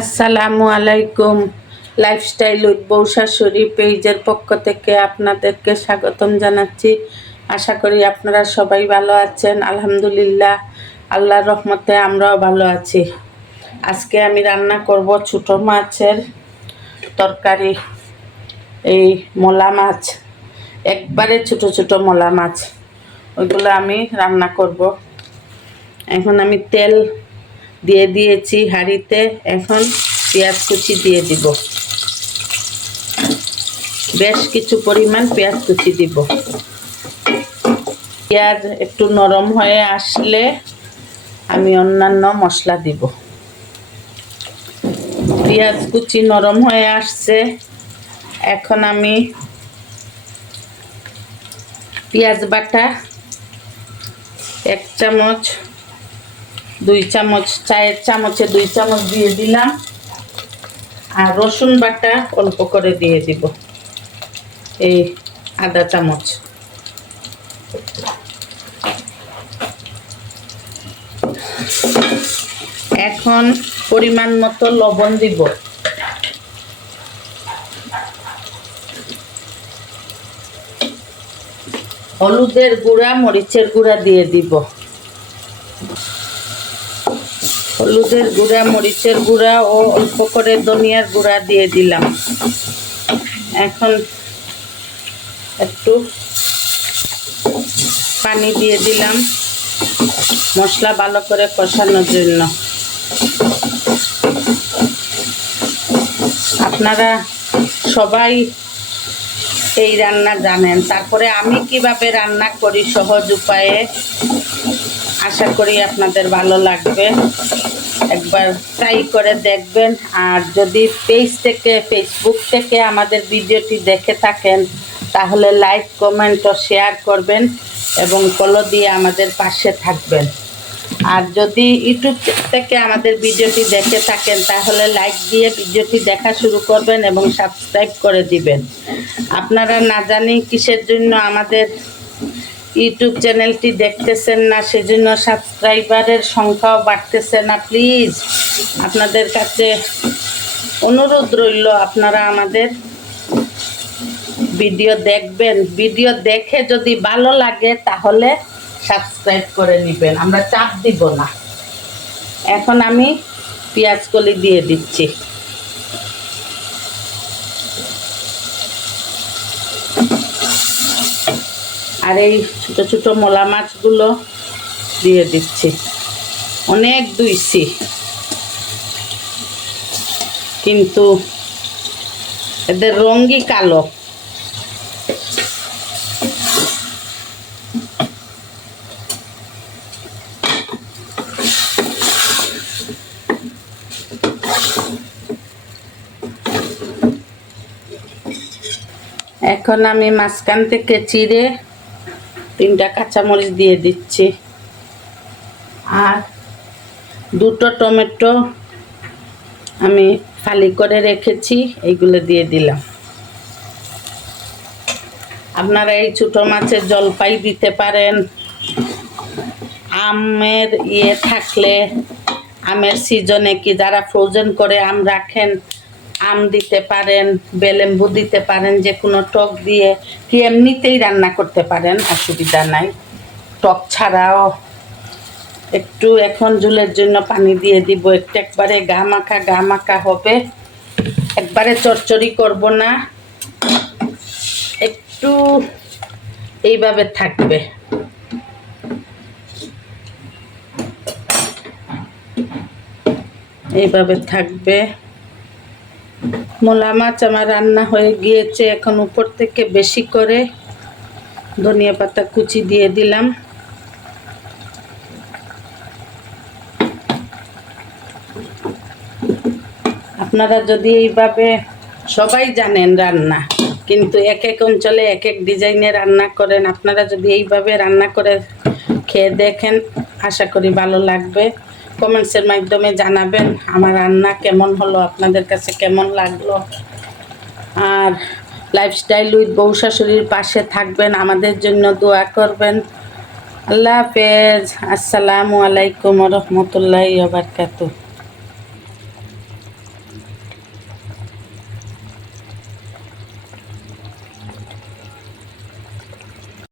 আসসালামু আলাইকুম। Lifestyle with বউ শাশুড়ি পেজের পক্ষ থেকে আপনাদেরকে স্বাগতম জানাচ্ছি। আশা করি আপনারা সবাই ভালো আছেন। আলহামদুলিল্লাহ, আল্লাহর রহমতে আমরাও ভালো আছি। আজকে আমি রান্না করব ছোটো মাছের তরকারি, এই মলা মাছ। একবারে ছোট ছোট মলা মাছ। ওইগুলো আমি রান্না করব। এখন আমি তেল দিয়ে দিয়েছি হাঁড়িতে। এখন পেঁয়াজ কুচি দিয়ে দিব। বেশ কিছু পরিমাণ পেঁয়াজ কুচি দিব। পেঁয়াজ একটু নরম হয়ে আসলে আমি অন্যান্য মশলা দিব। পেঁয়াজ কুচি নরম হয়ে আসছে। এখন আমি পেঁয়াজ বাটা এক চামচ দুই চামচ চায়ের চামচে দুই চামচ দিয়ে দিলাম। আর রসুন বাটা অল্প করে দিয়ে দিব এই আধা চামচ। এখন পরিমাণ মতো লবণ দিব। হলুদের গুঁড়া, মরিচের গুঁড়া দিয়ে দিব। হলুদের গুঁড়া, মরিচের গুঁড়া ও অল্প করে ধনিয়ার গুঁড়া দিয়ে দিলাম। এখন একটু পানি দিয়ে দিলাম মশলা ভালো করে কষানোর জন্য। আপনারা সবাই এই রান্না জানেন। তারপরে আমি কীভাবে রান্না করি সহজ উপায়ে আশা করি আপনাদের ভালো লাগবে। একবার ট্রাই করে দেখবেন। আর যদি পেজ থেকে ফেসবুক থেকে আমাদের ভিডিওটি দেখে থাকেন, তাহলে লাইক কমেন্ট ও শেয়ার করবেন এবং ফলো দিয়ে আমাদের পাশে থাকবেন। আর যদি ইউটিউব থেকে আমাদের ভিডিওটি দেখে থাকেন, তাহলে লাইক দিয়ে ভিডিওটি দেখা শুরু করবেন এবং সাবস্ক্রাইব করে দিবেন। আপনারা না জানি কিসের জন্য আমাদের ইউটিউব চ্যানেলটি দেখতেছেন না, সেজন্য সাবস্ক্রাইবারের সংখ্যাও বাড়তেছে না, প্লিজ। আপনাদের কাছে অনুরোধ রইল, আপনারা আমাদের ভিডিও দেখবেন। ভিডিও দেখে যদি ভালো লাগে, তাহলে সাবস্ক্রাইব করে নেবেন। আমরা চাপ দিব না। এখন আমি পেঁয়াজ কলি দিয়ে দিচ্ছি। আর এই ছোট ছোট মোলা মাছগুলো দিয়ে দিচ্ছি। অনেক দুইছি। কিন্তু এদের রঙ্গই কালো। এখন আমি মাঝখান থেকে চিড়ে তিনটা কাঁচামরিচ দিয়ে দিচ্ছি। আর দুটো টমেটো আমি খালি করে রেখেছি, এইগুলো দিয়ে দিলাম। আপনারা এই ছোটো মাছের জলপাই দিতে পারেন। আমের ইয়ে থাকলে, আমের সিজনে কি যারা ফ্রোজেন করে আম রাখেন আম দিতে পারেন, বেলেম্বু দিতে পারেন যে কোনো টক দিয়ে কি এমনিতেই রান্না করতে পারেন, অসুবিধা নাই। টক ছাড়াও একটু এখন ঝুলের জন্য পানি দিয়ে দিব, একটু একবারে গা মাখা গা মাখা হবে। একবারে চচ্চড়ি করব না। একটু এইভাবে থাকবে। এইভাবে থাকবে। মোলা মাছ আমার রান্না হয়ে গিয়েছে, এখন উপর থেকে বেশি করে ধনিয়া পাতা কুচি দিয়ে দিলাম। আপনারা যদি এইভাবে, সবাই জানেন রান্না, কিন্তু এক এক অঞ্চলে এক এক ডিজাইনে রান্না করেন, আপনারা যদি এইভাবে রান্না করে খেয়ে দেখেন, আশা করি ভালো লাগবে। কমেন্টসের মাধ্যমে জানাবেন আমার রান্না কেমন হলো, আপনাদের কাছে কেমন লাগল। আর লাইফস্টাইল উইথ বউ শাশুড়ির পাশে থাকবেন, আমাদের জন্য দোয়া করবেন। আল্লাহ হাফেজ, আসসালামু আলাইকুম রহমতুল্লাহ বারকাতু